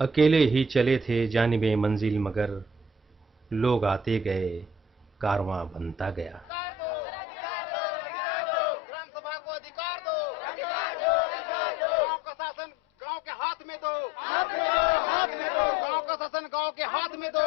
अकेले ही चले थे जानिबे मंजिल मगर लोग आते गए कारवां बनता गया। ग्राम सभा को अधिकार दो, गांव का शासन गांव के हाथ में दो, गांव का शासन गांव के हाथ में दो,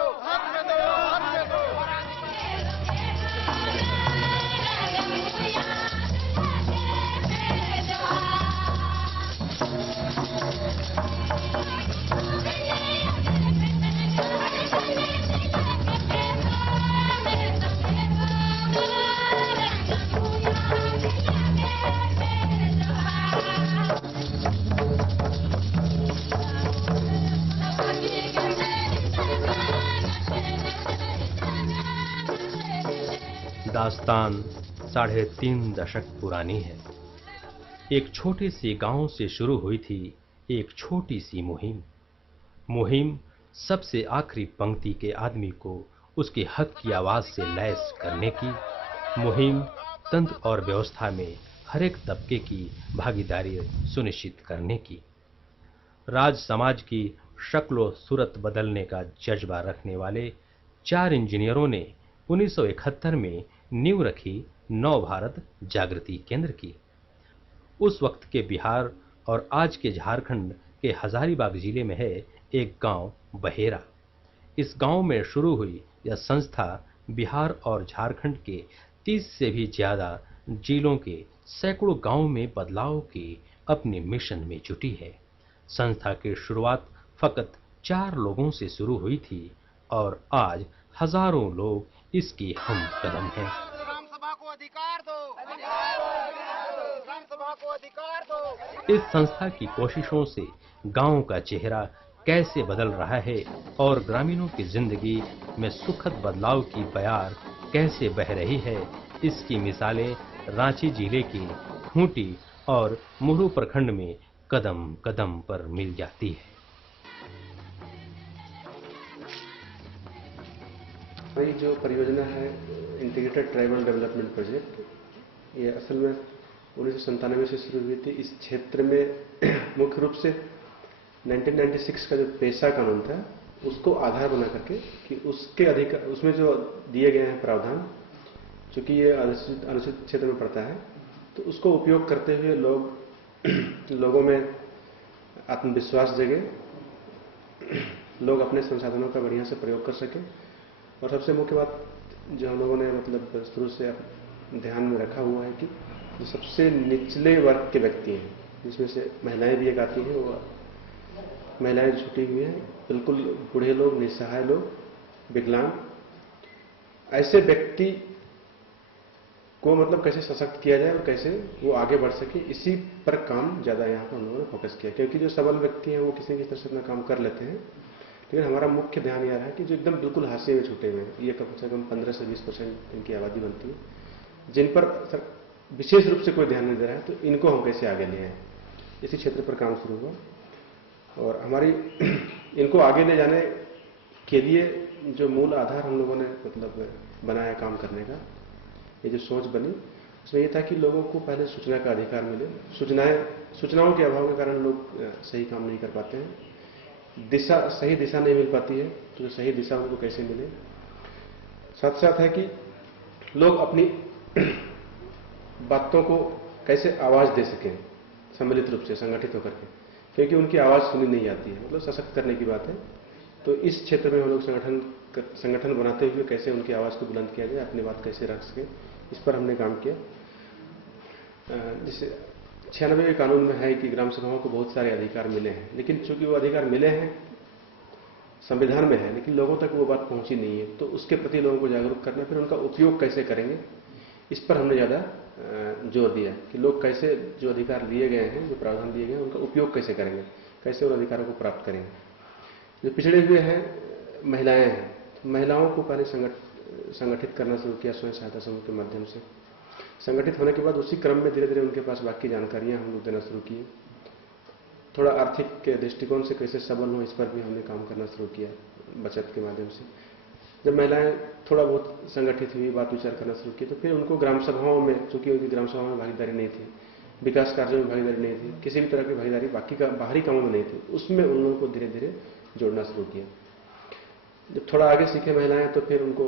दास्तान 3.5 दशक पुरानी है। एक छोटे से गांव से शुरू हुई थी एक छोटी सी मुहिम सबसे आखिरी पंक्ति के आदमी को उसके हक की आवाज से लैस करने की, मुहिम तंत्र और व्यवस्था में हर एक तबके की भागीदारी सुनिश्चित करने की। राज समाज की शक्ल सूरत बदलने का जज्बा रखने वाले 4 इंजीनियरों ने 1971 में नींव रखी नव भारत जागृति केंद्र की। उस वक्त के बिहार और आज के झारखंड के हजारीबाग जिले में है एक गांव बहेरा। इस गांव में शुरू हुई यह संस्था बिहार और झारखंड के 30 से भी ज्यादा जिलों के सैकड़ों गांवों में बदलाव के अपने मिशन में जुटी है। संस्था की शुरुआत फकत 4 लोगों से शुरू हुई थी और आज हजारों लोग इसकी हम कदम हैं। ग्राम सभा को अधिकार दो, ग्राम सभा को अधिकार दो। इस संस्था की कोशिशों से गांव का चेहरा कैसे बदल रहा है और ग्रामीणों की जिंदगी में सुखद बदलाव की बयार कैसे बह रही है, इसकी मिसालें रांची जिले के खूंटी और मुरहू प्रखंड में कदम कदम पर मिल जाती है। हमारी जो परियोजना है इंटीग्रेटेड ट्राइबल डेवलपमेंट प्रोजेक्ट, ये असल में 1997 से शुरू हुई थी। इस क्षेत्र में मुख्य रूप से 1996 का जो पेशा कानून था उसको आधार बना करके कि उसके अधिकार उसमें जो दिए गए हैं प्रावधान, चूंकि ये अनुसूचित क्षेत्र में पड़ता है, तो उसको उपयोग करते हुए लोगों में आत्मविश्वास जगे, लोग अपने संसाधनों का बढ़िया से प्रयोग कर सकें। और सबसे मुख्य बात जो हम लोगों ने मतलब शुरू से ध्यान में रखा हुआ है कि जो सबसे निचले वर्ग के व्यक्ति हैं, जिसमें से महिलाएं भी एक आती हैं, वो महिलाएं छूटी हुई हैं, बिल्कुल बूढ़े लोग, निस्सहाय लोग, विकलांग, ऐसे व्यक्ति को मतलब कैसे सशक्त किया जाए और कैसे वो आगे बढ़ सके, इसी पर काम ज्यादा यहाँ पर हम लोगों ने फोकस किया। क्योंकि जो सबल व्यक्ति हैं वो किसी न किसी तरह से अपना काम कर लेते हैं, लेकिन हमारा मुख्य ध्यान यह रहा है कि जो एकदम बिल्कुल हाशिए में छूटे हुए हैं, ये कम से कम 15 से 20% इनकी आबादी बनती है, जिन पर विशेष रूप से कोई ध्यान नहीं दे रहा है, तो इनको हम कैसे आगे ले आए, इसी क्षेत्र पर काम शुरू हुआ। और हमारी इनको आगे ले जाने के लिए जो मूल आधार हम लोगों ने मतलब बनाया काम करने का, ये जो सोच बनी, उसमें ये था कि लोगों को पहले सूचना का अधिकार मिले। सूचनाओं के अभाव के कारण लोग सही काम नहीं कर पाते हैं, सही दिशा नहीं मिल पाती है, तो सही दिशा उनको कैसे मिले। साथ साथ है कि लोग अपनी बातों को कैसे आवाज दे सकें सम्मिलित रूप से, संगठित होकर के, क्योंकि उनकी आवाज सुनी नहीं जाती है, मतलब सशक्त करने की बात है। तो इस क्षेत्र में हम लोग संगठन बनाते हुए कैसे उनकी आवाज को बुलंद किया जाए, अपनी बात कैसे रख सके, इस पर हमने काम किया। जैसे 96 के कानून में है कि ग्राम सभाओं को बहुत सारे अधिकार मिले हैं, लेकिन चूंकि वो अधिकार मिले हैं संविधान में है, लेकिन लोगों तक वो बात पहुंची नहीं है, तो उसके प्रति लोगों को जागरूक करना, फिर उनका उपयोग कैसे करेंगे, इस पर हमने ज्यादा जोर दिया कि लोग कैसे जो अधिकार दिए गए हैं, जो प्रावधान दिए गए हैं, उनका उपयोग कैसे करेंगे, कैसे उन अधिकारों को प्राप्त करेंगे। जो पिछड़े हुए हैं महिलाएं हैं, महिलाओं को पहले संगठित करना शुरू किया स्वयं सहायता समूह के माध्यम से। संगठित होने के बाद उसी क्रम में धीरे धीरे उनके पास बाकी जानकारियां हम लोग देना शुरू किए। थोड़ा आर्थिक के दृष्टिकोण से कैसे सबल हो, इस पर भी हमने काम करना शुरू किया बचत के माध्यम से। जब महिलाएं थोड़ा बहुत संगठित हुई, बात विचार करना शुरू की, तो फिर उनको ग्राम सभाओं में, चूंकि उनकी ग्राम सभाओं में भागीदारी नहीं थी, विकास कार्यों में भागीदारी नहीं थी, किसी भी तरह की भागीदारी बाकी का बाहरी कामों में नहीं थी, उसमें उन लोगों को धीरे धीरे जोड़ना शुरू किया। जब थोड़ा आगे सीखे महिलाएं तो फिर उनको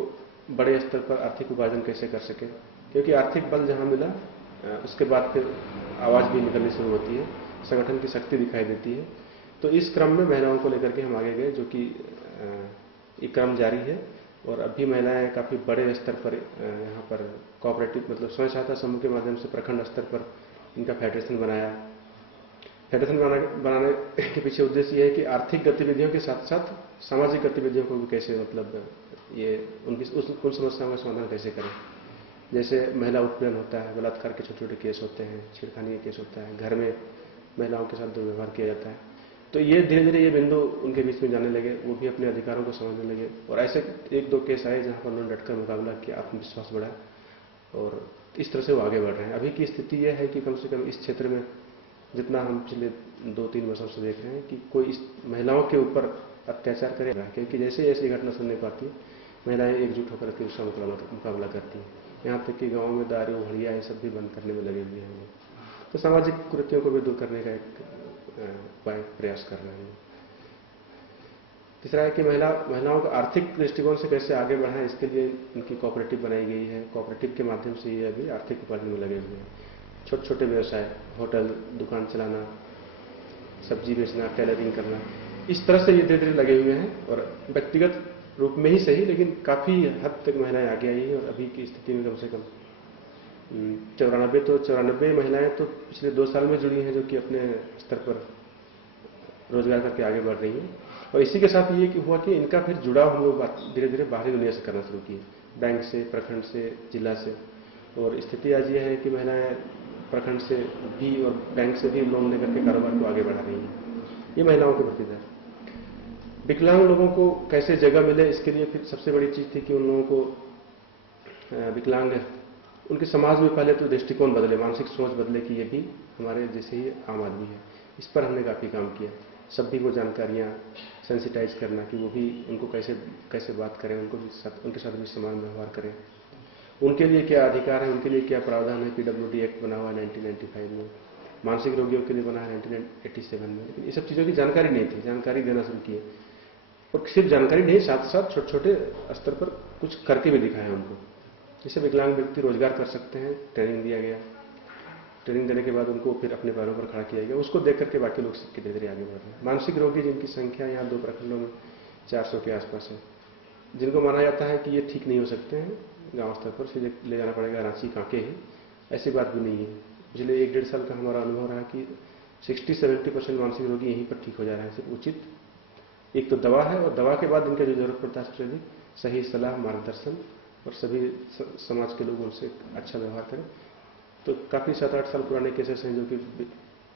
बड़े स्तर पर आर्थिक उपार्जन कैसे कर सके, क्योंकि आर्थिक बल जहां मिला उसके बाद फिर आवाज भी निकलनी शुरू होती है, संगठन की शक्ति दिखाई देती है। तो इस क्रम में महिलाओं को लेकर के हम आगे गए, जो कि ये क्रम जारी है। और अभी महिलाएं काफी बड़े स्तर पर यहाँ पर कोऑपरेटिव मतलब स्वयं सहायता समूह के माध्यम से प्रखंड स्तर पर इनका फेडरेशन बनाया। फेडरेशन बनाने के पीछे उद्देश्य ये है कि आर्थिक गतिविधियों के साथ साथ सामाजिक गतिविधियों को भी कैसे मतलब ये उन समस्याओं का समाधान कैसे करें। जैसे महिला उत्पीड़न होता है, बलात्कार के छोटे छोटे केस होते हैं, छेड़खानी के केस होता है, घर में महिलाओं के साथ दुर्व्यवहार किया जाता है। तो ये धीरे धीरे ये बिंदु उनके बीच में जाने लगे, वो भी अपने अधिकारों को समझने लगे। और ऐसे एक दो केस आए जहां पर उन्होंने डटकर मुकाबला किया, आत्मविश्वास बढ़ा और इस तरह से वो आगे बढ़ रहे हैं। अभी की स्थिति यह है कि कम से कम इस क्षेत्र में जितना हम पिछले 2-3 वर्षों से देख रहे हैं कि कोई इस महिलाओं के ऊपर अत्याचार करेगा, क्योंकि जैसे ऐसी घटना सुनने पाती महिलाएं एकजुट होकर के उसका मुकाबला करती हैं। यहाँ तक कि गाँव में दारू हड़िया ये सब भी बंद करने में लगे हुए हैं। तो सामाजिक कुरीतियों को भी दूर करने का एक उपाय प्रयास कर रहे हैं। तीसरा है कि महिलाओं को आर्थिक दृष्टिकोण से कैसे आगे बढ़ाएं, इसके लिए इनकी कोऑपरेटिव बनाई गई है। कोऑपरेटिव के माध्यम से ये अभी आर्थिक उपार्जन में लगे हुए हैं। छोटे छोटे व्यवसाय, होटल, दुकान चलाना, सब्जी बेचना, टेलरिंग करना, इस तरह से ये धीरे धीरे लगे हुए हैं। और व्यक्तिगत रूप में ही सही, लेकिन काफी हद तक महिलाएं आगे आई हैं। और अभी की स्थिति में कम से कम 94 महिलाएं तो पिछले 2 साल में जुड़ी हैं, जो कि अपने स्तर पर रोजगार करके आगे बढ़ रही हैं। और इसी के साथ ये हुआ कि इनका फिर जुड़ाव हम लोग धीरे धीरे बाहरी दुनिया से करना शुरू किए, बैंक से, प्रखंड से, जिला से। और स्थिति आज ये है कि महिलाएं प्रखंड से भी और बैंक से भी लोन लेकर के कारोबार को आगे बढ़ा रही हैं। ये महिलाओं के प्रति था। विकलांग लोगों को कैसे जगह मिले, इसके लिए फिर सबसे बड़ी चीज थी कि उन लोगों को विकलांग उनके समाज में पहले तो दृष्टिकोण बदले, मानसिक सोच बदले कि ये भी हमारे जैसे ही आम आदमी है। इस पर हमने काफी काम किया। सभी को जानकारियां सेंसिटाइज करना कि वो भी उनको कैसे बात करें, उनके साथ भी समान व्यवहार करें, उनके लिए क्या अधिकार है, उनके लिए क्या प्रावधान है। PWD एक्ट बना हुआ है 1995 में, मानसिक रोगियों के लिए बना है 1987 में। लेकिन ये सब चीजों की जानकारी नहीं थी, जानकारी देना शुरू किए। और सिर्फ जानकारी नहीं, साथ साथ छोटे छोटे स्तर पर कुछ करके भी दिखाया उनको। जैसे विकलांग व्यक्ति रोजगार कर सकते हैं, ट्रेनिंग दिया गया। ट्रेनिंग देने के बाद उनको फिर अपने पैरों पर खड़ा किया गया। उसको देख करके बाकी लोग धीरे धीरे आगे बढ़ रहे हैं। मानसिक रोगी जिनकी संख्या यहाँ 2 प्रखंडों में 400 के आसपास है, जिनको माना जाता है कि ये ठीक नहीं हो सकते हैं, गांव स्तर पर सीधे ले जाना पड़ेगा रांची, कांके ही, ऐसी बात भी नहीं है। पिछले 1-1.5 साल का हमारा अनुभव रहा कि 60-70% मानसिक रोगी यहीं पर ठीक हो जा रहे हैं। सिर्फ उचित एक तो दवा है, और दवा के बाद इनका जो जरूरत पड़ता है सबसे अधिक सही सलाह, मार्गदर्शन, और सभी समाज के लोग उनसे अच्छा व्यवहार करें। तो काफी 7-8 साल पुराने केसेस हैं जो कि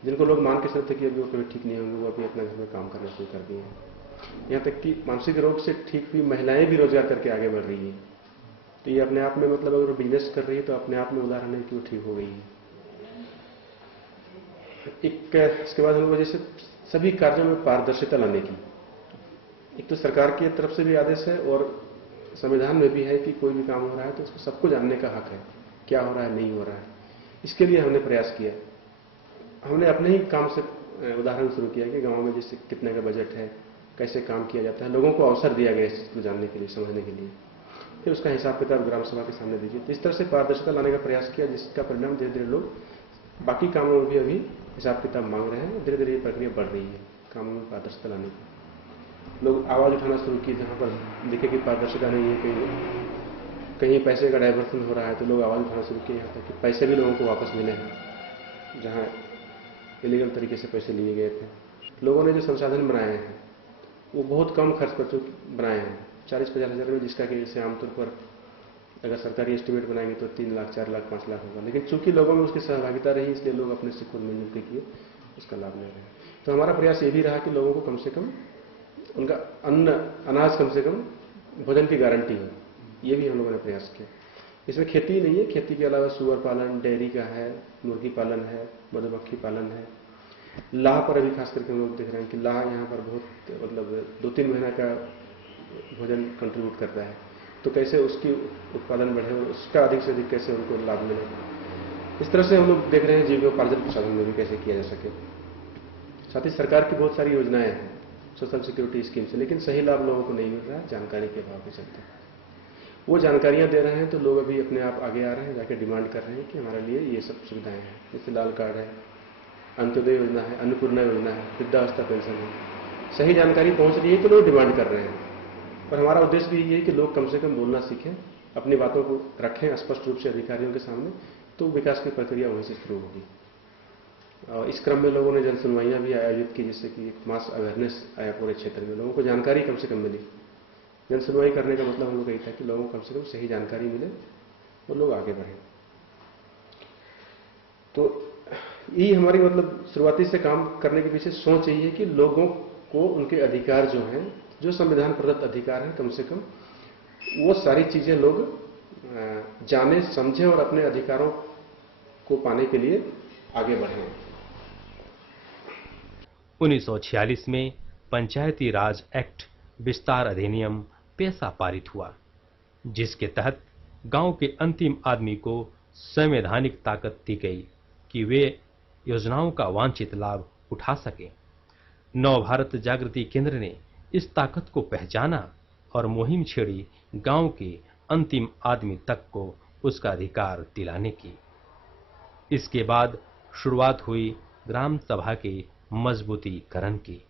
जिनको लोग मान के चलते कि अभी वो कभी ठीक नहीं होंगे, वो अभी अपने घर में काम करना शुरू कर दिए हैं। यहाँ तक कि मानसिक रोग से ठीक हुई महिलाएं भी रोजगार करके आगे बढ़ रही हैं। तो ये अपने आप में मतलब अगर वो बिजनेस कर रही है तो अपने आप में उदाहरण है कि वो ठीक हो गई है। इसके बाद हम जैसे सभी कार्यों में पारदर्शिता लाने की, एक तो सरकार की तरफ से भी आदेश है और संविधान में भी है कि कोई भी काम हो रहा है तो उसको सबको जानने का हक है, क्या हो रहा है, नहीं हो रहा है। इसके लिए हमने प्रयास किया। हमने अपने ही काम से उदाहरण शुरू किया कि गांव में जैसे कितने का बजट है, कैसे काम किया जाता है, लोगों को अवसर दिया गया इस चीज को जानने के लिए, समझने के लिए। फिर उसका हिसाब किताब ग्राम सभा के सामने दीजिए। तो इस तरह से पारदर्शिता लाने का प्रयास किया, जिसका परिणाम धीरे धीरे लोग बाकी कामों में भी अभी हिसाब किताब मांग रहे हैं। धीरे धीरे ये प्रक्रिया बढ़ रही है कामों में पारदर्शिता लाने की। लोग आवाज उठाना शुरू किए, जहां पर दिखे कि पारदर्शिता नहीं है, कहीं पैसे का डाइवर्सन हो रहा है, तो लोग आवाज उठाना शुरू किए। यहाँ तक कि पैसे भी लोगों को वापस मिले हैं जहां इलीगल तरीके से पैसे लिए गए थे। लोगों ने जो संसाधन बनाए हैं वो बहुत कम खर्च पर बनाए हैं, 40-50 हज़ार में, जिसका कि जैसे आमतौर पर अगर सरकारी एस्टिमेट बनाएंगे तो 3 लाख, 4 लाख, 5 लाख होगा। लेकिन चूंकि लोगों में उसकी सहभागिता रही, इसलिए लोग अपने से खुद मिलजुल के किए, उसका लाभ ले रहे हैं। तो हमारा प्रयास ये भी रहा कि लोगों को कम से कम उनका अनाज कम से कम भोजन की गारंटी हो। ये भी हम लोगों ने प्रयास किया। इसमें खेती ही नहीं है, खेती के अलावा सुअर पालन, डेयरी का है, मुर्गी पालन है, मधुमक्खी पालन है। लाह पर अभी खास करके हम लोग देख रहे हैं कि लाह यहाँ पर बहुत मतलब 2-3 महीना का भोजन कंट्रीब्यूट करता है। तो कैसे उसकी उत्पादन बढ़े और उसका अधिक से अधिक कैसे उनको लाभ मिले, इस तरह से हम लोग देख रहे हैं। जीविकोपार्जन के साधन में भी कैसे किया जा सके। साथ ही सरकार की बहुत सारी योजनाएं हैं, सोशल सिक्योरिटी स्कीम से, लेकिन सही लाभ लोगों को नहीं मिल रहा है जानकारी के अभाव के चलते। वो जानकारियां दे रहे हैं तो लोग अभी अपने आप आगे आ रहे हैं, जाके डिमांड कर रहे हैं कि हमारे लिए ये सब सुविधाएं हैं, जैसे लाल कार्ड है, अंत्योदय योजना है, अन्नपूर्णा योजना है, वृद्धावस्था पेंशन है। सही जानकारी पहुंच रही है तो लोग डिमांड कर रहे हैं। पर हमारा उद्देश्य भी यही है कि लोग कम से कम बोलना सीखें, अपनी बातों को रखें स्पष्ट रूप से अधिकारियों के सामने, तो विकास की प्रक्रिया वहीं से शुरू होगी। और इस क्रम में लोगों ने जन सुनवाइयां भी आयोजित की, जिससे कि एक मास अवेयरनेस आया पूरे क्षेत्र में, लोगों को जानकारी कम से कम मिली। जन सुनवाई करने का मतलब हम लोग यही था कि लोगों को कम से कम सही जानकारी मिले और लोग आगे बढ़ें। तो यही हमारी मतलब शुरुआती से काम करने के पीछे सोच यही है कि लोगों को उनके अधिकार जो हैं, जो संविधान प्रदत्त अधिकार हैं, कम से कम वो सारी चीजें लोग जाने समझें और अपने अधिकारों को पाने के लिए आगे बढ़ें। 1946 में पंचायती राज एक्ट विस्तार अधिनियम पेशा पारित हुआ, जिसके तहत गांव के अंतिम आदमी को संवैधानिक ताकत दी गई कि वे योजनाओं का वांछित लाभ उठा सके। नव भारत जागृति केंद्र ने इस ताकत को पहचाना और मुहिम छेड़ी गांव के अंतिम आदमी तक को उसका अधिकार दिलाने की। इसके बाद शुरुआत हुई ग्राम सभा के मजबूतीकरण की,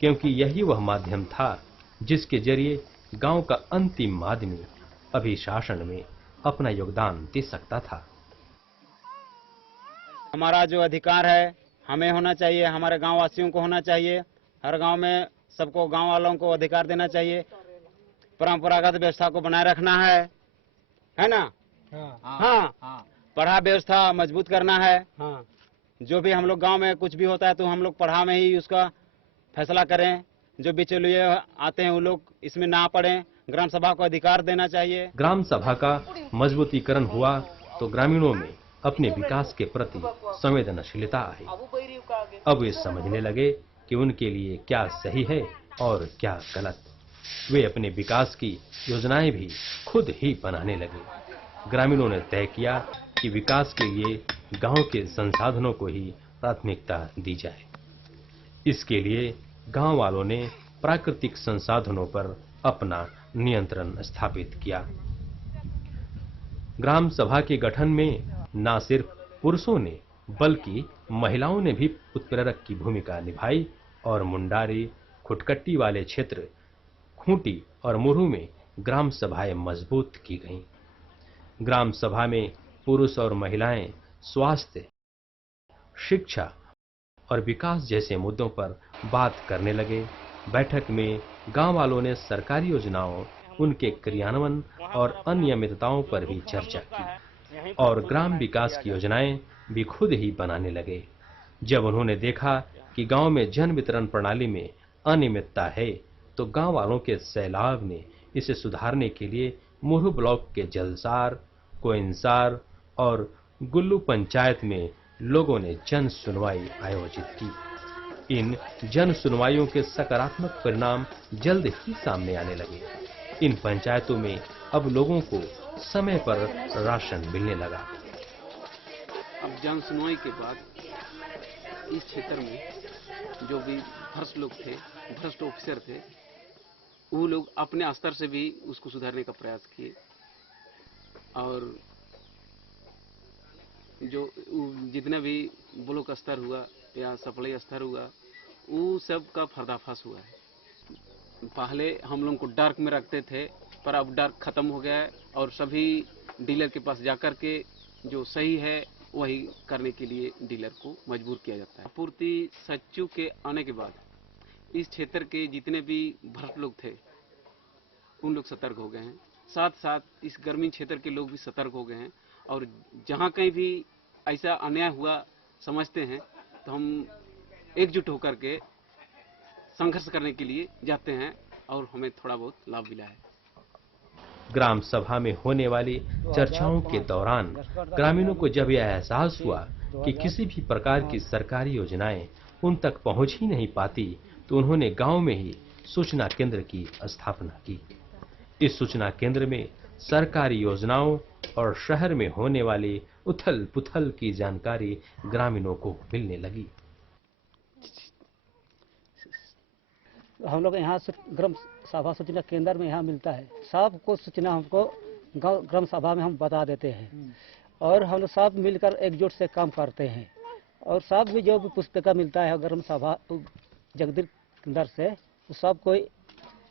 क्योंकि यही वह माध्यम था जिसके जरिए गांव का अंतिम आदमी अभिशासन में अपना योगदान दे सकता था। हमारा जो अधिकार है हमें होना चाहिए, हमारे गांव वासियों को होना चाहिए। हर गांव में सबको, गांव वालों को अधिकार देना चाहिए। परंपरागत व्यवस्था को बनाए रखना है ना? हाँ। पढ़ा व्यवस्था मजबूत करना है। हाँ। जो भी हम लोग गांव में कुछ भी होता है तो हम लोग पढ़ा में ही उसका फैसला करें। जो बिचौलिए आते हैं वो लोग इसमें ना पड़ें। ग्राम सभा को अधिकार देना चाहिए। ग्राम सभा का मजबूतीकरण हुआ तो ग्रामीणों में अपने विकास के प्रति संवेदनशीलता आई। अब वे समझने लगे कि उनके लिए क्या सही है और क्या गलत। वे अपने विकास की योजनाएं भी खुद ही बनाने लगे। ग्रामीणों ने तय किया कि विकास के लिए गांव के संसाधनों को ही प्राथमिकता दी जाए। इसके लिए गांव वालों ने प्राकृतिक संसाधनों पर अपना नियंत्रण स्थापित किया। ग्राम सभा के गठन में न सिर्फ पुरुषों ने बल्कि महिलाओं ने भी उत्प्रेरक की भूमिका निभाई और मुंडारी, खुटकट्टी वाले क्षेत्र, खूंटी और मुरहू में ग्राम सभाएं मजबूत की गईं। ग्राम सभा में पुरुष और महिलाएं स्वास्थ्य, शिक्षा और विकास जैसे मुद्दों पर बात करने लगे। बैठक में गांव वालों ने सरकारी योजनाओं, उनके क्रियान्वयन और अनियमितताओं पर भी चर्चा की और ग्राम विकास की योजनाएं भी खुद ही बनाने लगे। जब उन्होंने देखा कि गांव में जन वितरण प्रणाली में अनियमितता है, तो गांव वालों के सैलाब ने इसे सुधारने के लिए मुरहू ब्लॉक के जलसार, कोइंसार और गुल्लू पंचायत में लोगों ने जन सुनवाई आयोजित की। इन जन सुनवाइयों के सकारात्मक परिणाम जल्द ही सामने आने लगे। इन पंचायतों में अब लोगों को समय पर राशन मिलने लगा। अब जन सुनवाई के बाद इस क्षेत्र में जो भी भ्रष्ट लोग थे, भ्रष्ट ऑफिसर थे, वो लोग अपने स्तर से भी उसको सुधारने का प्रयास किए और जो जितना भी ब्लॉक स्तर हुआ या सप्लाई स्तर हुआ, वो सब का पर्दाफाश हुआ है। पहले हम लोग को डार्क में रखते थे, पर अब डार्क खत्म हो गया है और सभी डीलर के पास जाकर के जो सही है वही करने के लिए डीलर को मजबूर किया जाता है। आपूर्ति सचिव के आने के बाद इस क्षेत्र के जितने भी भ्रष्ट लोग थे उन लोग सतर्क हो गए हैं। साथ साथ इस ग्रामीण क्षेत्र के लोग भी सतर्क हो गए हैं और जहां कहीं भी ऐसा अन्याय हुआ समझते हैं तो हम एकजुट होकर के संघर्ष करने के लिए जाते हैं और हमें थोड़ा बहुत लाभ मिला है। ग्राम सभा में होने वाली चर्चाओं के दौरान ग्रामीणों को जब यह एहसास हुआ कि किसी भी प्रकार की सरकारी योजनाएं उन तक पहुंच ही नहीं पाती, तो उन्होंने गांव में ही सूचना केंद्र की स्थापना की। इस सूचना केंद्र में सरकारी योजनाओं और शहर में होने वाली उथल पुथल की जानकारी ग्रामीणों को मिलने लगी। हम लोग यहाँ ग्राम सभा सूचना केंद्र में यहाँ मिलता है। सब कुछ सूचना हमको ग्राम सभा में हम बता देते हैं और हम लोग सब मिलकर एकजुट से काम करते हैं। और सब भी जो भी पुस्तिका मिलता है ग्राम सभा जगदीश केंद्र से, तो सब कोई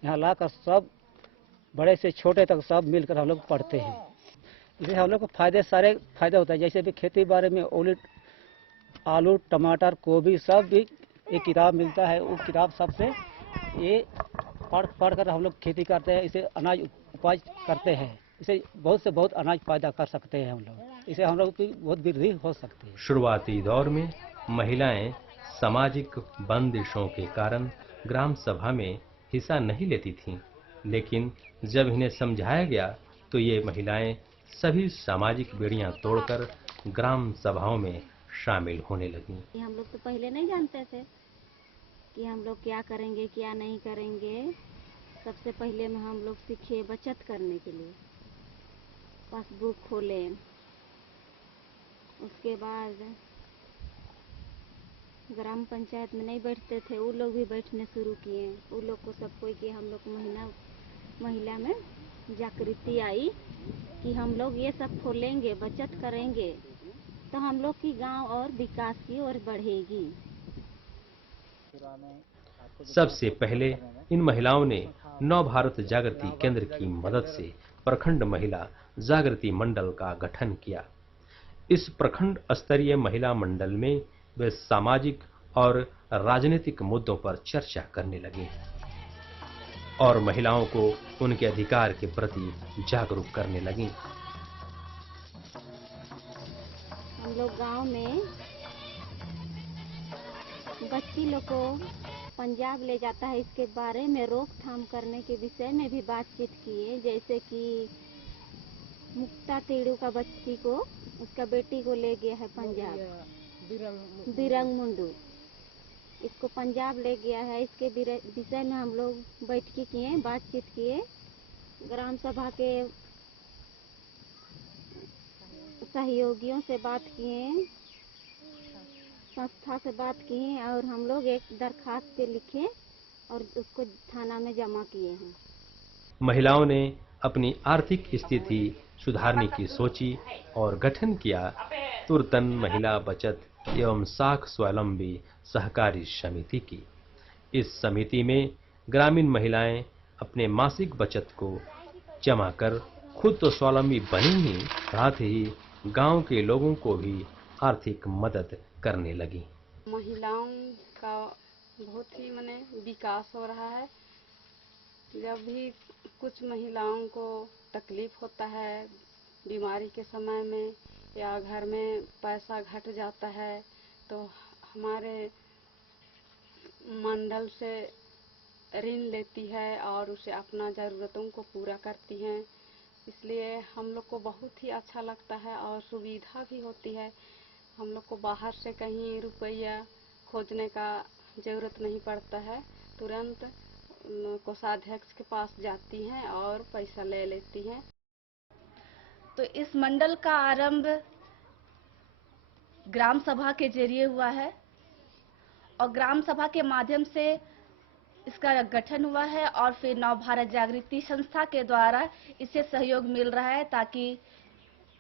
यहाँ लाकर सब बड़े से छोटे तक सब मिलकर हम लोग पढ़ते हैं। इससे हम लोग को सारे फायदे होता है। जैसे भी खेती बाड़ी में आलू टमाटर गोभी सब भी एक किताब मिलता है। वो किताब सबसे ये पढ़ कर हम लोग खेती करते हैं। इसे अनाज उपज करते हैं। इसे बहुत से बहुत अनाज पैदा कर सकते हैं हम लोग। इसे हम लोग की बहुत वृद्धि हो सकती है। शुरुआती दौर में महिलाएं सामाजिक बंदिशों के कारण ग्राम सभा में हिस्सा नहीं लेती थीं, लेकिन जब इन्हें समझाया गया तो ये महिलाएं सभी सामाजिक बेड़ियां तोड़कर ग्राम सभाओं में शामिल होने लगीं। हम लोग तो पहले नहीं जानते थे कि हम लोग क्या करेंगे क्या नहीं करेंगे। सबसे पहले में हम लोग सीखे बचत करने के लिए, पासबुक खोले। उसके बाद ग्राम पंचायत में नहीं बैठते थे, वो लोग भी बैठने शुरू किए। वो लोग को सब कोई कि हम लोग महिला में जागृति आई कि हम लोग ये सब खोलेंगे, बचत करेंगे तो हम लोग की गांव और विकास की ओर बढ़ेगी। सबसे पहले इन महिलाओं ने नव भारत जागृति केंद्र की मदद से प्रखंड महिला जागृति मंडल का गठन किया। इस प्रखंड स्तरीय महिला मंडल में वे सामाजिक और राजनीतिक मुद्दों पर चर्चा करने लगे और महिलाओं को उनके अधिकार के प्रति जागरूक करने लगी। हम लोग गांव में बच्ची लोग को पंजाब ले जाता है, इसके बारे में रोकथाम करने के विषय में भी बातचीत किए। जैसे कि मुक्ता तिड़ू का बच्ची को, उसका बेटी को ले गया है पंजाब, दिरंग मुंडू, इसको पंजाब ले गया है। इसके विषय में हम लोग बैठकी किए, बातचीत किए, ग्राम सभा के सहयोगियों से बात किए, संस्था से बात किए और हम लोग एक दरखास्त पे लिखे और उसको थाना में जमा किए हैं। महिलाओं ने अपनी आर्थिक स्थिति सुधारने की सोची और गठन किया तुर्तन महिला बचत एवं साख स्वावलंबी सहकारी समिति की। इस समिति में ग्रामीण महिलाएं अपने मासिक बचत को जमा कर खुद तो स्वावलंबी बनी ही, साथ ही गांव के लोगों को भी आर्थिक मदद करने लगी। महिलाओं का बहुत ही विकास हो रहा है। जब भी कुछ महिलाओं को तकलीफ होता है बीमारी के समय में या घर में पैसा घट जाता है तो हमारे मंडल से ऋण लेती है और उसे अपना ज़रूरतों को पूरा करती हैं। इसलिए हम लोग को बहुत ही अच्छा लगता है और सुविधा भी होती है। हम लोग को बाहर से कहीं रुपया खोजने का ज़रूरत नहीं पड़ता है, तुरंत कोषाध्यक्ष के पास जाती हैं और पैसा ले लेती हैं। तो इस मंडल का आरंभ ग्राम सभा के जरिए हुआ है और ग्राम सभा के माध्यम से इसका गठन हुआ है और फिर नव भारत जागृति संस्था के द्वारा इसे सहयोग मिल रहा है ताकि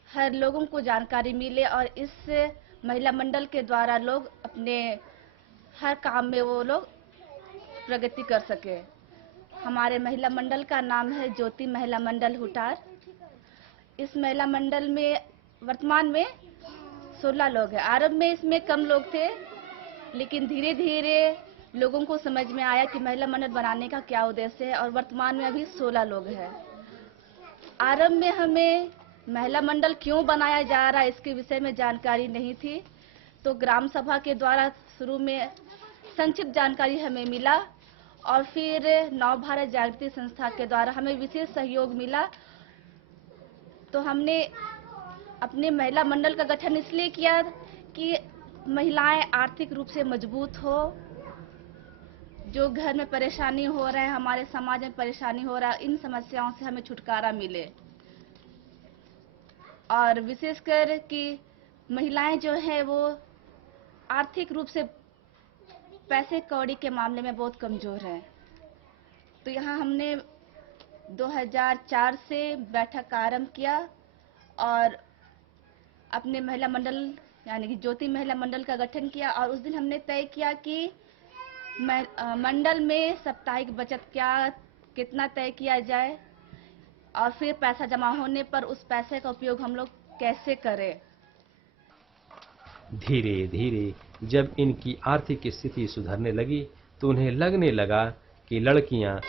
हर लोगों को जानकारी मिले और इस महिला मंडल के द्वारा लोग अपने हर काम में वो लोग प्रगति कर सके। हमारे महिला मंडल का नाम है ज्योति महिला मंडल हुटार। इस महिला मंडल में वर्तमान में 16 लोग हैं। आरंभ में इसमें कम लोग थे, लेकिन धीरे धीरे लोगों को समझ में आया कि महिला मंडल बनाने का क्या उद्देश्य है और वर्तमान में अभी 16 लोग हैं। आरंभ में हमें महिला मंडल क्यों बनाया जा रहा है इसके विषय में जानकारी नहीं थी, तो ग्राम सभा के द्वारा शुरू में संक्षिप्त जानकारी हमें मिला और फिर नव भारत जागृति संस्था के द्वारा हमें विशेष सहयोग मिला। तो हमने अपने महिला मंडल का गठन इसलिए किया कि महिलाएं आर्थिक रूप से मजबूत हो, जो घर में परेशानी हो रहा है, हमारे समाज में परेशानी हो रहा है, इन समस्याओं से हमें छुटकारा मिले और विशेषकर कि महिलाएं जो है वो आर्थिक रूप से पैसे कौड़ी के मामले में बहुत कमजोर है। तो यहाँ हमने 2004 से बैठक का आरंभ किया और अपने महिला मंडल यानी कि ज्योति महिला मंडल का गठन किया। और उस दिन हमने तय किया कि मंडल में साप्ताहिक बचत कितना तय किया जाए और फिर पैसा जमा होने पर उस पैसे का उपयोग हम लोग कैसे करें। धीरे धीरे जब इनकी आर्थिक स्थिति सुधरने लगी तो उन्हें लगने लगा कि लड़कियां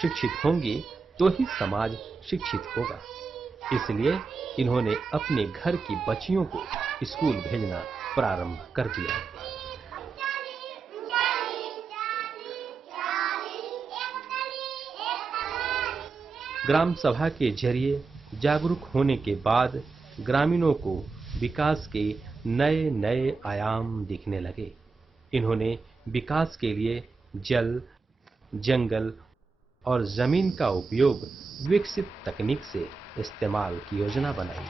शिक्षित होंगी तो ही समाज शिक्षित होगा। इसलिए इन्होंने अपने घर की बच्चियों को स्कूल भेजना प्रारंभ कर दिया। ग्राम सभा के जरिए जागरूक होने के बाद ग्रामीणों को विकास के नए नए आयाम दिखने लगे। इन्होंने विकास के लिए जल, जंगल और जमीन का उपयोग विकसित तकनीक से इस्तेमाल की योजना बनाई।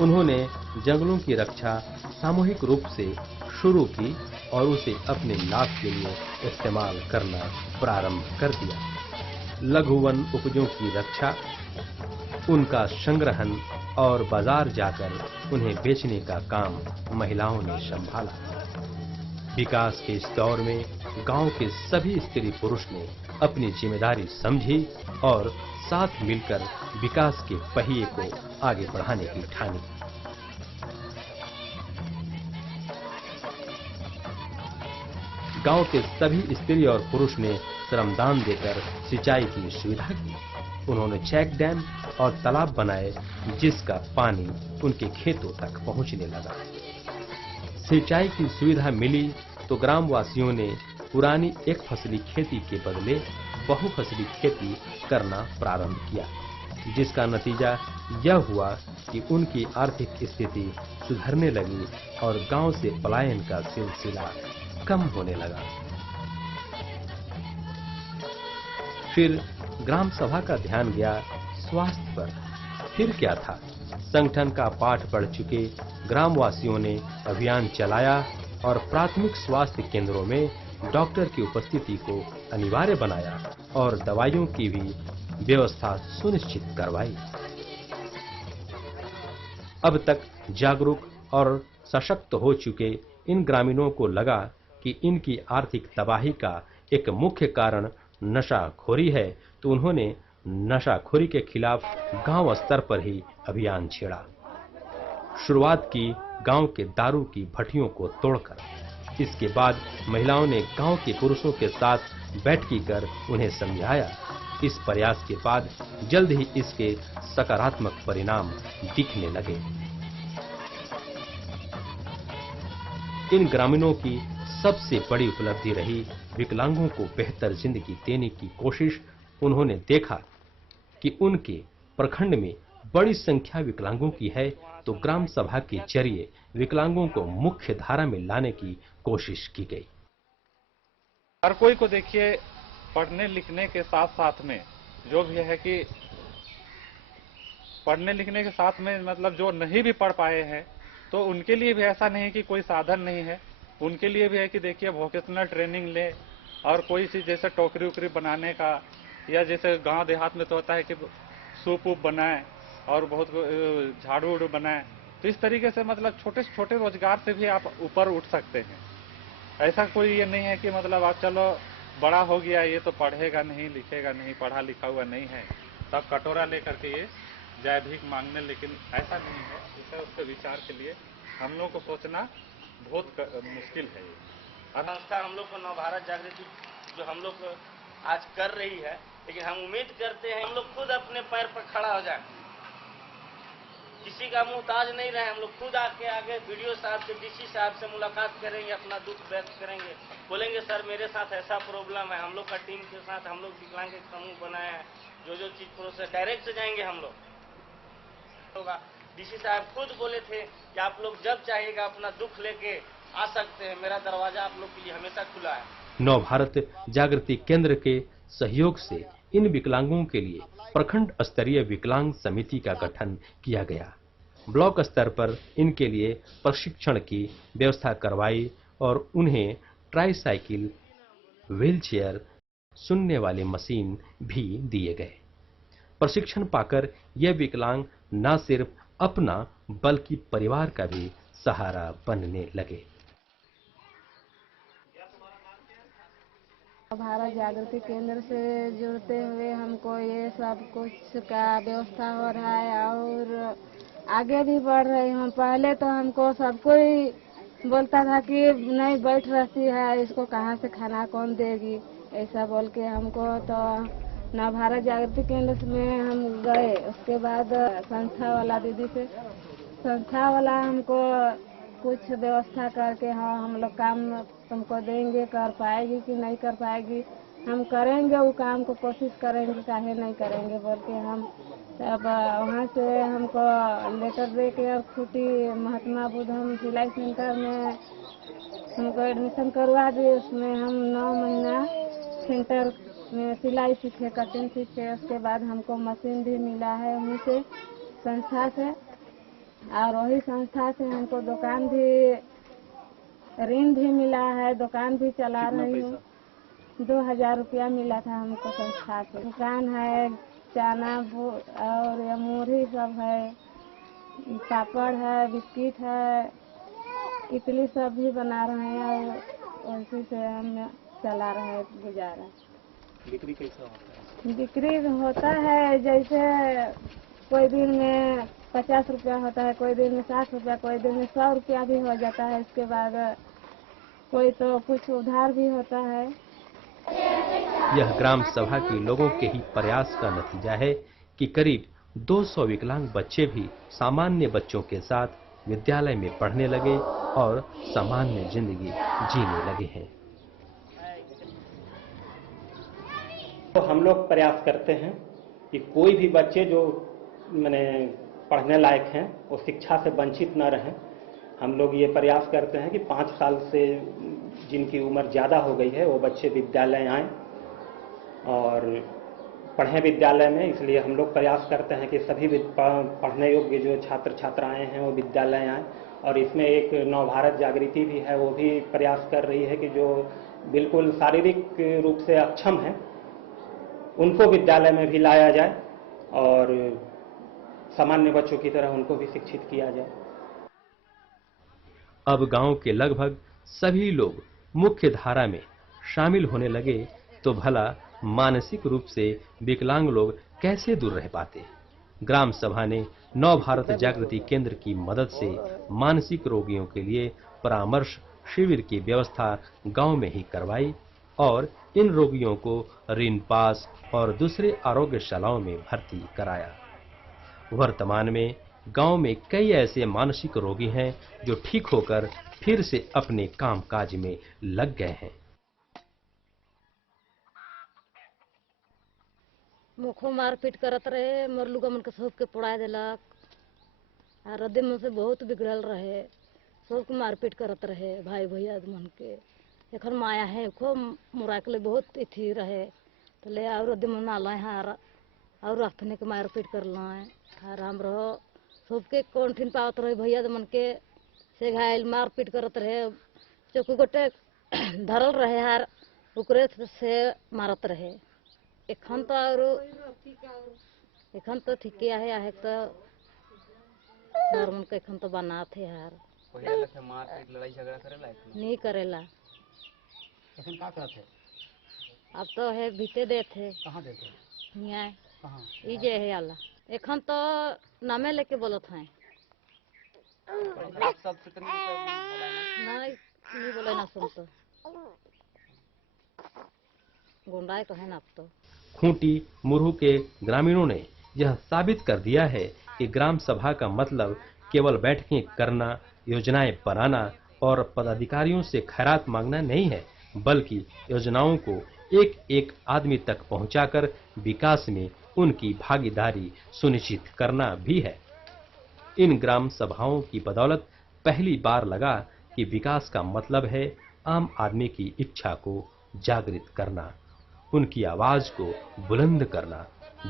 उन्होंने जंगलों की रक्षा सामूहिक रूप से शुरू की और उसे अपने लाभ के लिए इस्तेमाल करना प्रारंभ कर दिया। लघु वन उपजों की रक्षा, उनका संग्रहण और बाजार जाकर उन्हें बेचने का काम महिलाओं ने संभाला। विकास के इस दौर में गांव के सभी स्त्री पुरुष ने अपनी जिम्मेदारी समझी और साथ मिलकर विकास के पहिए को आगे बढ़ाने की ठानी। गांव के सभी स्त्री और पुरुष ने श्रमदान देकर सिंचाई की सुविधा की। उन्होंने चेक डैम और तालाब बनाए जिसका पानी उनके खेतों तक पहुंचने लगा। सिंचाई की सुविधा मिली तो ग्रामवासियों ने पुरानी एक फसली खेती के बदले बहुफसली खेती करना प्रारंभ किया, जिसका नतीजा यह हुआ कि उनकी आर्थिक स्थिति सुधरने लगी और गांव से पलायन का सिलसिला कम होने लगा। फिर ग्राम सभा का ध्यान गया स्वास्थ्य पर। फिर क्या था, संगठन का पाठ पढ़ चुके ग्रामवासियों ने अभियान चलाया और प्राथमिक स्वास्थ्य केंद्रों में डॉक्टर की उपस्थिति को अनिवार्य बनाया और दवाइयों की भी व्यवस्था सुनिश्चित करवाई। अब तक जागरूक और सशक्त हो चुके इन ग्रामीणों को लगा कि इनकी आर्थिक तबाही का एक मुख्य कारण नशाखोरी है, तो उन्होंने नशाखोरी के खिलाफ गांव स्तर पर ही अभियान छेड़ा। शुरुआत की गांव के दारू की भट्टियों को तोड़कर। इसके बाद महिलाओं ने गांव के पुरुषों के साथ बैठकी कर उन्हें समझाया। इस प्रयास के बाद जल्द ही इसके सकारात्मक परिणाम दिखने लगे। इन ग्रामीणों की सबसे बड़ी उपलब्धि रही विकलांगों को बेहतर जिंदगी देने की कोशिश। उन्होंने देखा कि उनके प्रखंड में बड़ी संख्या विकलांगों की है, तो ग्राम सभा के जरिए विकलांगों को मुख्य धारा में लाने की कोशिश की गई। हर कोई को देखिए पढ़ने लिखने के साथ साथ में जो भी है कि पढ़ने लिखने के साथ में मतलब जो नहीं भी पढ़ पाए हैं तो उनके लिए भी ऐसा नहीं कि कोई साधन नहीं है। उनके लिए भी है कि देखिए वोकेशनल ट्रेनिंग ले और कोई सी जैसे टोकरी उकरी बनाने का, या जैसे गांव देहात में तो होता है कि सूप वूप बनाए और बहुत झाड़ू उड़ू बनाए। तो इस तरीके से मतलब छोटे से छोटे रोजगार से भी आप ऊपर उठ सकते हैं। ऐसा कोई ये नहीं है कि मतलब आप चलो बड़ा हो गया ये तो पढ़ेगा नहीं लिखेगा नहीं, पढ़ा लिखा हुआ नहीं है, तब कटोरा लेकर के ये जाए भीख मांगने, लेकिन ऐसा नहीं है। इसे उसके विचार के लिए हम लोग को सोचना बहुत मुश्किल है। और संस्था हम लोग को नवभारत जागृति जो हम लोग आज कर रही है, लेकिन हम उम्मीद करते हैं हम लोग खुद अपने पैर पर खड़ा हो जाए, किसी का मुहताज नहीं रहे। हम लोग खुद आगे वीडियो साहब से, डीसी साहब से मुलाकात करेंगे, अपना दुख व्यक्त करेंगे, बोलेंगे सर मेरे साथ ऐसा प्रॉब्लम है। हम लोग का टीम के साथ हम लोग विकलांग एक समूह बनाया है, जो चीज प्रोसेस डायरेक्ट से जाएंगे हम लोग होगा। डीसी साहब खुद बोले थे कि आप लोग जब चाहिएगा अपना दुख लेके आ सकते हैं, मेरा दरवाजा आप लोग के लिए हमेशा खुला है। नवभारत जागृति केंद्र के सहयोग से इन विकलांगों के लिए प्रखंड स्तरीय विकलांग समिति का गठन किया गया। ब्लॉक स्तर पर इनके लिए प्रशिक्षण की व्यवस्था करवाई और उन्हें ट्राईसाइकिल, व्हीलचेयर, सुनने वाली मशीन भी दिए गए। प्रशिक्षण पाकर ये विकलांग न सिर्फ अपना बल्कि परिवार का भी सहारा बनने लगे। भारत जागृति केंद्र से जुड़ते हुए हमको ये सब कुछ का व्यवस्था हो रहा है और आगे भी बढ़ रहे हैं। पहले तो हमको सब कोई बोलता था कि नहीं बैठ रहती है, इसको कहाँ से खाना कौन देगी, ऐसा बोल के हमको तो नव भारत जागृति केंद्र में हम गए। उसके बाद संस्था वाला दीदी से संस्था वाला हमको कुछ व्यवस्था करके हाँ हम लोग काम तुमको देंगे, कर पाएगी कि नहीं कर पाएगी, हम करेंगे वो काम को, कोशिश करेंगे, काहे नहीं करेंगे बोल के हम तब वहाँ से हमको लेटर दे के और खूटी महात्मा बुद्धम सिलाई सेंटर में हमको एडमिशन करवा दिए। उसमें हम 9 महीना सेंटर में सिलाई सीखे, कटिंग सीखे। उसके बाद हमको मशीन भी मिला है वहीं से संस्था से, और वही संस्था से हमको दुकान भी ऋण भी मिला है, दुकान भी चला रही हूँ। 2000 रुपया मिला था हमको संस्था से। दुकान है, चना और मूढ़ी सब है, पापड़ है, बिस्किट है, इडली सब भी बना रहे हैं और उसी से हम चला रहे हैं गुजारा। बिक्री कैसा होता है? बिक्री होता है जैसे कोई दिन में 50 रुपया होता है, कोई दिन में 60 रुपया, कोई दिन में 100 रुपया भी हो जाता है। इसके बाद कोई तो कुछ उधार भी होता है। यह ग्राम सभा के लोगों के ही प्रयास का नतीजा है कि करीब 200 विकलांग बच्चे भी सामान्य बच्चों के साथ विद्यालय में पढ़ने लगे और सामान्य जिंदगी जीने लगे हैं। तो हम लोग प्रयास करते हैं कि कोई भी बच्चे जो माने पढ़ने लायक हैं वो शिक्षा से वंचित न रहें। हम लोग ये प्रयास करते हैं कि 5 साल से जिनकी उम्र ज़्यादा हो गई है वो बच्चे विद्यालय आएँ और पढ़ें विद्यालय में। इसलिए हम लोग प्रयास करते हैं कि सभी पढ़ने योग्य जो छात्र छात्राएँ हैं वो विद्यालय आएँ। और इसमें एक नव भारत जागृति भी है, वो भी प्रयास कर रही है कि जो बिल्कुल शारीरिक रूप से अक्षम हैं उनको विद्यालय में भी लाया जाए और सामान्य बच्चों की तरह उनको भी शिक्षित किया जाए। अब गांव के लगभग सभी लोग मुख्य धारा में शामिल होने लगे तो भला मानसिक रूप से विकलांग लोग कैसे दूर रह पाते। ग्राम सभा ने नव भारत जागृति केंद्र की मदद से मानसिक रोगियों के लिए परामर्श शिविर की व्यवस्था गांव में ही करवाई और इन रोगियों को ऋण पास और दूसरे आरोग्यशालाओं में भर्ती कराया। वर्तमान में गांव में कई ऐसे मानसिक रोगी हैं जो ठीक होकर फिर से अपने कामकाज में लग गए हैं। मुखो मारपीट करत रहे, मरलुगा मन के सबके पड़ा दिलक, रद्दे मन से बहुत बिगड़ल रहे, सबके मारपीट करत रहे भाई भैया मन के। एखन माया है खो मुरा के लिए बहुत इथी रहे तो ले और रद्दे मन ना लाए हार और रखने के मारपीट कर लाए आराम रहो। सबके कौन पावत रहे भैया मन के से घायल मारपीट करत रहे, चौकी गोटे धरल रहे हार उकरे से मारत रहे। एखन तो ठीक है तो मन के एखन तो बनाते यार लड़ाई झगड़ा करेला नहीं करेला। एखन का करत है? अब तो है बीते देते। कहाँ देते? यहाँ कहाँ? ई जे है आला एखन तो नामे लेके बोलत हैं। आप सब से नहीं बोले ना सुन तो गुंडाई कहे ना। अब तो खूंटी मुरहू के ग्रामीणों ने यह साबित कर दिया है कि ग्राम सभा का मतलब केवल बैठकें करना, योजनाएं बनाना और पदाधिकारियों से खैरात मांगना नहीं है, बल्कि योजनाओं को एक एक आदमी तक पहुंचाकर विकास में उनकी भागीदारी सुनिश्चित करना भी है। इन ग्राम सभाओं की बदौलत पहली बार लगा कि विकास का मतलब है आम आदमी की इच्छा को जागृत करना, उनकी आवाज को बुलंद करना,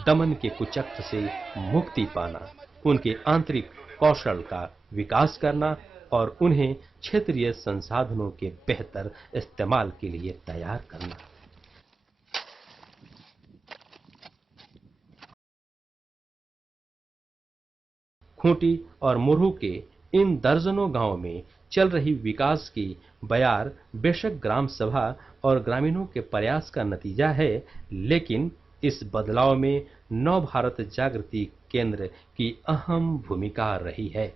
दमन के कुचक्र से मुक्ति पाना, उनके आंतरिक कौशल का विकास करना और उन्हें क्षेत्रीय संसाधनों के बेहतर इस्तेमाल के लिए तैयार करना। खूंटी और मुरहू के इन दर्जनों गांवों में चल रही विकास की बयार बेशक ग्राम सभा और ग्रामीणों के प्रयास का नतीजा है, लेकिन इस बदलाव में नव भारत जागृति केंद्र की अहम भूमिका रही है।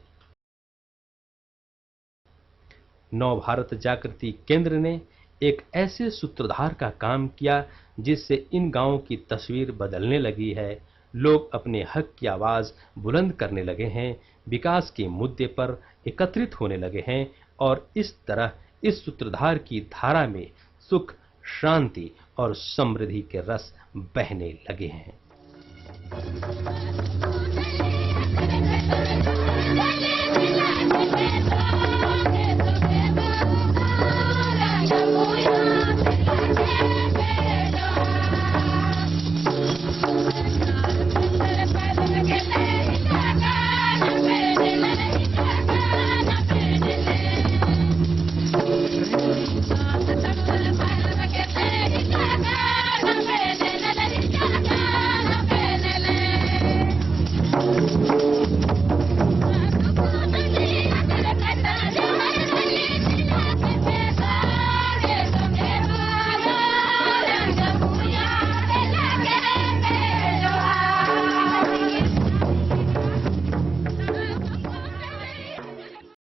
नव भारत जागृति केंद्र ने एक ऐसे सूत्रधार का काम किया जिससे इन गांवों की तस्वीर बदलने लगी है। लोग अपने हक की आवाज बुलंद करने लगे हैं, विकास के मुद्दे पर एकत्रित होने लगे हैं और इस तरह इस सूत्रधार की धारा में सुख, शांति और समृद्धि के रस बहने लगे हैं।